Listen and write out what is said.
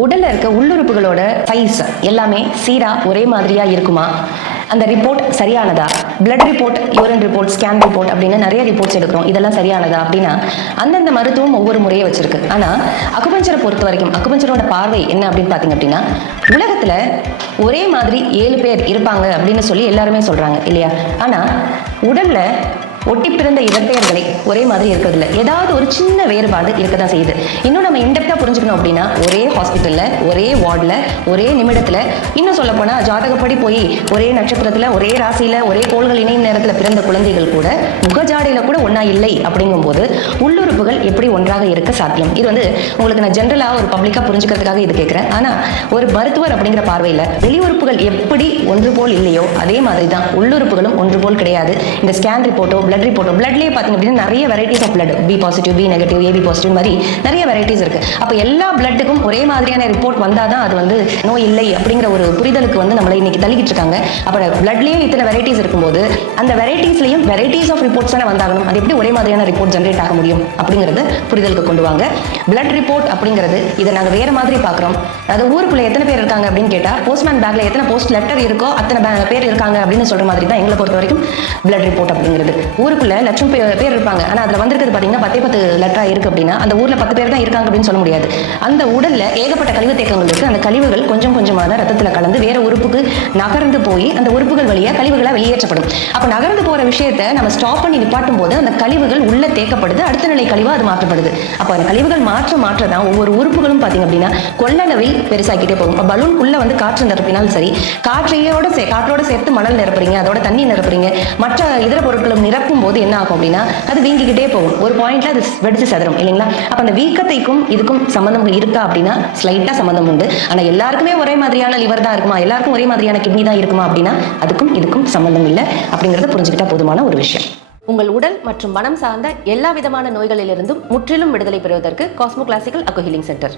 உடல்ல இருக்க உள்ளுறுப்புகளோட சைஸ் எல்லாமே சீரா ஒரே மாதிரியா இருக்குமா? அந்த ரிப்போர்ட் சரியானதா? Blood report, urine report, scan report அப்படின்னு நிறைய ரிப்போர்ட்ஸ் எடுக்கிறோம். இதெல்லாம் சரியானதா அப்படின்னா அந்தந்த மருத்துவம் ஒவ்வொரு முறையை வச்சிருக்கு. ஆனா அக்குபஞ்சரை பொறுத்த வரைக்கும் அக்குபஞ்சரோட பார்வை என்ன அப்படின்னு பாத்தீங்க அப்படின்னா, உலகத்துல ஒரே மாதிரி 7 பேர் இருப்பாங்க அப்படின்னு சொல்லி எல்லாருமே சொல்றாங்க இல்லையா? ஆனா உடல்ல ஒட்டி பிறந்த இரட்டையர்களை ஒரே மாதிரி இருக்கிறது இல்லை. ஏதாவது ஒரு சின்ன வேறுபாடு இருக்க தான் செய்யுது. இன்னும் நம்ம இன்டெப்தா புரிஞ்சுக்கணும் அப்படின்னா, ஒரே ஹாஸ்பிட்டல்ல, ஒரே வார்டில், ஒரே நிமிடத்துல, இன்னும் சொல்ல போனா ஜாதகப்படி போய் ஒரே நட்சத்திரத்துல, ஒரே ராசியில, ஒரே கோள்கள் இணையும் நேரத்துல பிறந்த குழந்தைகள் கூட முகஜாடையில கூட ஒன்னா இல்லை அப்படிங்கும் போது உள்ளுறுப்புகள் எப்படி ஒன்றாக இருக்க சாத்தியம்? இது வந்து உங்களுக்கு நான் ஜென்ரலா ஒரு பப்ளிக்கா புரிஞ்சுக்கிறதுக்காக இது கேட்கிறேன். ஆனா ஒரு மருத்துவர் அப்படிங்கிற பார்வையில வெளியுறுப்புகள் எப்படி ஒன்று போல் இல்லையோ அதே மாதிரி தான் உள்ளுறுப்புகளும் ஒன்று போல் கிடையாது. இந்த ஸ்கேன் ரிப்போர்ட்டோ, பிளட் ரிப்போர்ட்டோ, பிளட்லேயே பார்த்தீங்க அப்படின்னா நிறைய varieties of blood, B positive, B negative, AB positive மாதிரி நிறைய வெரைட்டிஸ் இருக்கு. அப்போ எல்லா பிளட்டுக்கும் ஒரே மாதிரியான ரிப்போர்ட் வந்தாதான் அது வந்து நோய் இல்லை அப்படிங்கிற ஒரு புரிதலுக்கு வந்து நம்மளை இன்னைக்கு தள்ளிக்கிட்டு இருக்காங்க. அப்போ பிளட்லேயே இத்தனை வெரைட்டிஸ் இருக்கும்போது அந்த வெரைட்டிஸ்லையும் வெரைட்டிஸ் ஆஃப் ரிப்போர்ட்ஸ் தானே வந்தாகணும். அது எப்படி ஒரே மாதிரியான ரிப்போர்ட் ஜென்ரேட் ஆக முடியும் அப்படிங்கிறது புரிதலுக்கு கொண்டு வாங்க. பிளட் ரிப்போர்ட் அப்படிங்கிறது இதை நாங்கள் வேற மாதிரி பார்க்குறோம். அது ஊருக்குள்ள எத்தனை பேர் இருக்காங்க அப்படின்னு கேட்டால் போஸ்ட்மேன் பேக்ல எத்தனை போஸ்ட் லெட்டர் இருக்கோ அத்தனை பேர் இருக்காங்க அப்படின்னு சொல்ற மாதிரி தான் எங்களை பொறுத்த வரைக்கும் பிளட் ரிப்போர்ட் அப்படிங்கிறது. ஊருக்குள்ள லட்சம் பேர் இருப்பாங்க, ஆனா அதுல வந்திருக்கிறது பாத்தீங்கன்னா 10 லெட்டரா இருக்கு அப்படின்னா அந்த ஊர்ல 10 பேர் தான் இருக்காங்க அப்படின்னு சொல்ல முடியாது. அந்த உடல்ல ஏகப்பட்ட கழிவு தேக்கங்கள் இருக்கு. அந்த கழிவுகள் கொஞ்சம் கொஞ்சமாக தான் ரத்தத்துல கலந்து வேற உறுப்புக்கு நகர்ந்து போய் அந்த உறுப்புகள் வழியா கழிவுகளா வெளியேற்றப்படும். அப்ப நகர்ந்து போற விஷயத்தை நம்ம ஸ்டாப் பண்ணி நிப்பாட்டும் போது அந்த கழிவுகள் உள்ள தேக்கப்படுது, அடுத்த நிலை கழிவா அது மாற்றப்படுது. அப்ப அந்த கழிவுகள் மாற்றதான் ஒவ்வொரு உறுப்புகளும் பாத்தீங்க அப்படின்னா கொள்ளளவில் பெருசாக்கிட்டே போகும். பலூனுக்குள்ள வந்து காற்று நிரப்பினாலும் சரி, காற்றோட சேர்த்து மணல் நிரப்புறீங்க, அதோட தண்ணி நிரப்புறீங்க, மற்ற இதர பொருட்களும் நிரப்பும் போது என்ன ஆகும் அப்படின்னா அது வீங்கிக்கிட்டே போகும். ஒரு பாயிண்ட்ல அது வெடிச்சு சதுரும் இல்லைங்களா? அப்ப அந்த வீக்கத்தைக்கும் இதுக்கும் சம்பந்தம் இருக்கா அப்படின்னா ஸ்லைட்டா சம்பந்தம் உண்டு. ஆனா எல்லாருக்குமே ஒரே மாதிரியான லிவர் தான் இருக்குமா, எல்லாருக்கும் ஒரே மாதிரியான கிட்னி தான் இருக்குமா அப்படின்னா அதுக்கும் இதுக்கும் சம்பந்தம் இல்லை அப்படிங்கறத புரிஞ்சுக்கிட்டா போதுமான ஒரு விஷயம். உங்கள் உடல் மற்றும் மனம் சார்ந்த எல்லா விதமான நோய்களிலிருந்தும் முற்றிலும் விடுதலை பெறுவதற்கு Cosmo classical Aqua healing centre.